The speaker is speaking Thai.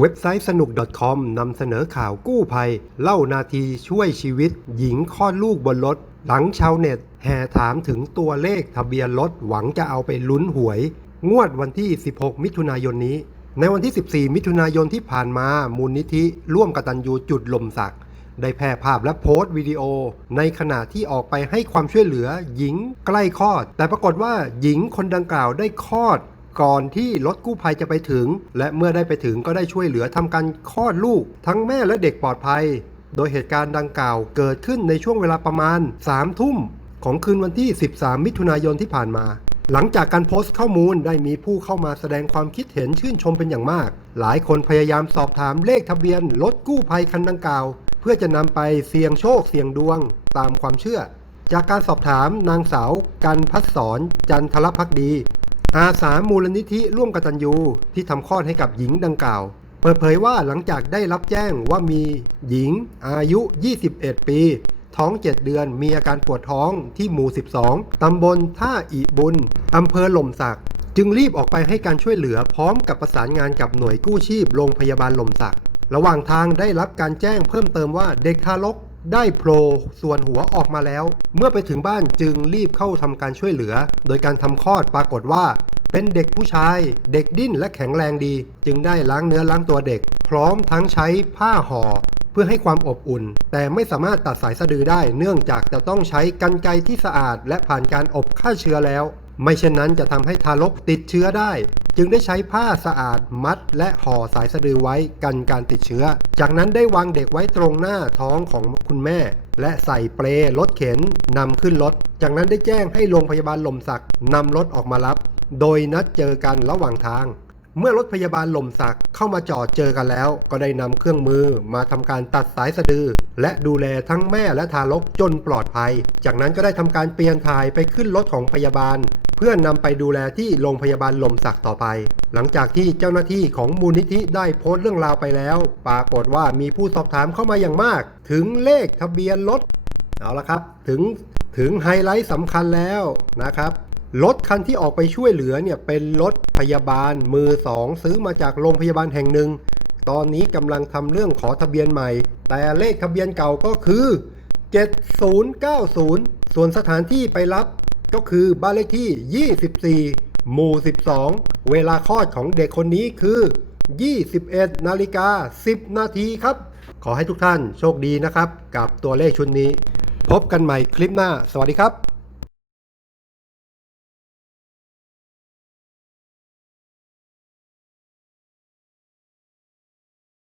เว็บไซต์สนุก .com นำเสนอข่าวกู้ภัย เล่านาทีช่วยชีวิต หญิงคลอดลูกบนรถ หลังชาวเน็ต แห่ถามถึงตัวเลขทะเบียนรถหวังจะเอาไปลุ้นหวย งวดวันที่ 16 มิถุนายนนี้ ในวันที่ 14 มิถุนายนที่ผ่านมา มูลนิธิ ร่วมกตัญญูจุดลมศักดิ์ได้แพร่ภาพและโพสต์วิดีโอ ในขณะที่ออกไปให้ความช่วยเหลือหญิงใกล้คลอด แต่ปรากฏว่าหญิงคนดังกล่าวได้คลอด ก่อนที่รถกู้ภัยจะไปถึง และเมื่อได้ไปถึงก็ได้ช่วยเหลือทำการคลอดลูก ทั้งแม่และเด็กปลอดภัย โดยเหตุการณ์ดังกล่าวเกิดขึ้นในช่วงเวลาประมาณ3ทุ่มของคืนวันที่ 13 มิถุนายนที่ผ่านมา หลังจากการโพสต์ข้อมูลได้มีผู้เข้ามาแสดงความคิดเห็นชื่นชมเป็นอย่างมาก หลายคนพยายามสอบถามเลขทะเบียนรถกู้ภัยคันดังกล่าว เพื่อจะนำไปเสี่ยงโชคเสี่ยงดวงตามความเชื่อ จากการสอบถามนางสาวกันพัฒสอนจันทรพักดี อาสามูลนิธิร่วมกตัญญูที่ทำคลอดให้กับหญิงดังกล่าว เปิดเผยว่าหลังจากได้รับแจ้งว่ามีหญิงอายุ 21 ปี ท้อง 7 เดือนมีอาการปวดท้องที่หมู่ 12 ตำบลท่าอิบุญอำเภอหล่มสัก จึงรีบออกไปให้การช่วยเหลือพร้อมกับประสานงานกับหน่วยกู้ชีพโรงพยาบาลหล่มสัก ระหว่างทางได้รับการแจ้งเพิ่มเติมว่าเด็กทารก ได้โผล่ส่วนหัวออกมาแล้ว เมื่อไปถึงบ้านจึงรีบเข้าทำการช่วยเหลือ โดยการทำคลอดปรากฏว่า เป็นเด็กผู้ชาย เด็กดิ้นและแข็งแรงดี จึงได้ล้างเนื้อล้างตัวเด็ก พร้อมทั้งใช้ผ้าห่อเพื่อให้ความอบอุ่น แต่ไม่สามารถตัดสายสะดือได้ เนื่องจากจะต้องใช้กรรไกที่สะอาด และผ่านการอบฆ่าเชื้อแล้ว ไม่เช่นนั้นจะทำให้ทารกติดเชื้อได้ จึงได้ใช้ผ้าสะอาดมัด และห่อสายสะดือไว้กันการติดเชื้อ จากนั้นได้วางเด็กไว้ตรงหน้าท้องของคุณแม่ และใส่เปลรถเข็นนำขึ้นรถ จากนั้นได้แจ้งให้โรงพยาบาลลมสักนำรถออกมารับ โดยนัดเจอกันระหว่างทาง เมื่อรถพยาบาลลมสักเข้ามาจอดเจอกันแล้ว ก็ได้นำเครื่องมือมาทำการตัดสายสะดือ และดูแลทั้งแม่และทารกจนปลอดภัย จากนั้นก็ได้ทำการเปลี่ยนถ่ายไปขึ้นรถของพยาบาล เพื่อนนำไปดูแลที่โรงพยาบาลหล่มสักต่อไป หลังจากที่เจ้าหน้าที่ของมูลนิธิได้โพสต์เรื่องราวไปแล้ว ปรากฏว่ามีผู้สอบถามเข้ามาอย่างมาก ถึงเลขทะเบียนรถเอาละครับ ถึงถึงไฮไลท์สำคัญแล้วนะครับรถคันที่ออกไปช่วยเหลือเนี่ยเป็นรถพยาบาลมือสองซื้อมาจากโรงพยาบาลแห่งหนึ่ง ตอนนี้กำลังทำเรื่องขอทะเบียนใหม่ แต่เลขทะเบียนเก่าก็คือ 7090 ส่วนสถานที่ไปรับ ก็คือบ้านเลขที่ 24 หมู่ 12 เวลาคลอดของเด็กคนนี้คือ 21 นาฬิกา 10 นาทีครับ ขอให้ทุกท่านโชคดีนะครับ กับตัวเลขชุดนี้ พบกันใหม่คลิปหน้า สวัสดีครับ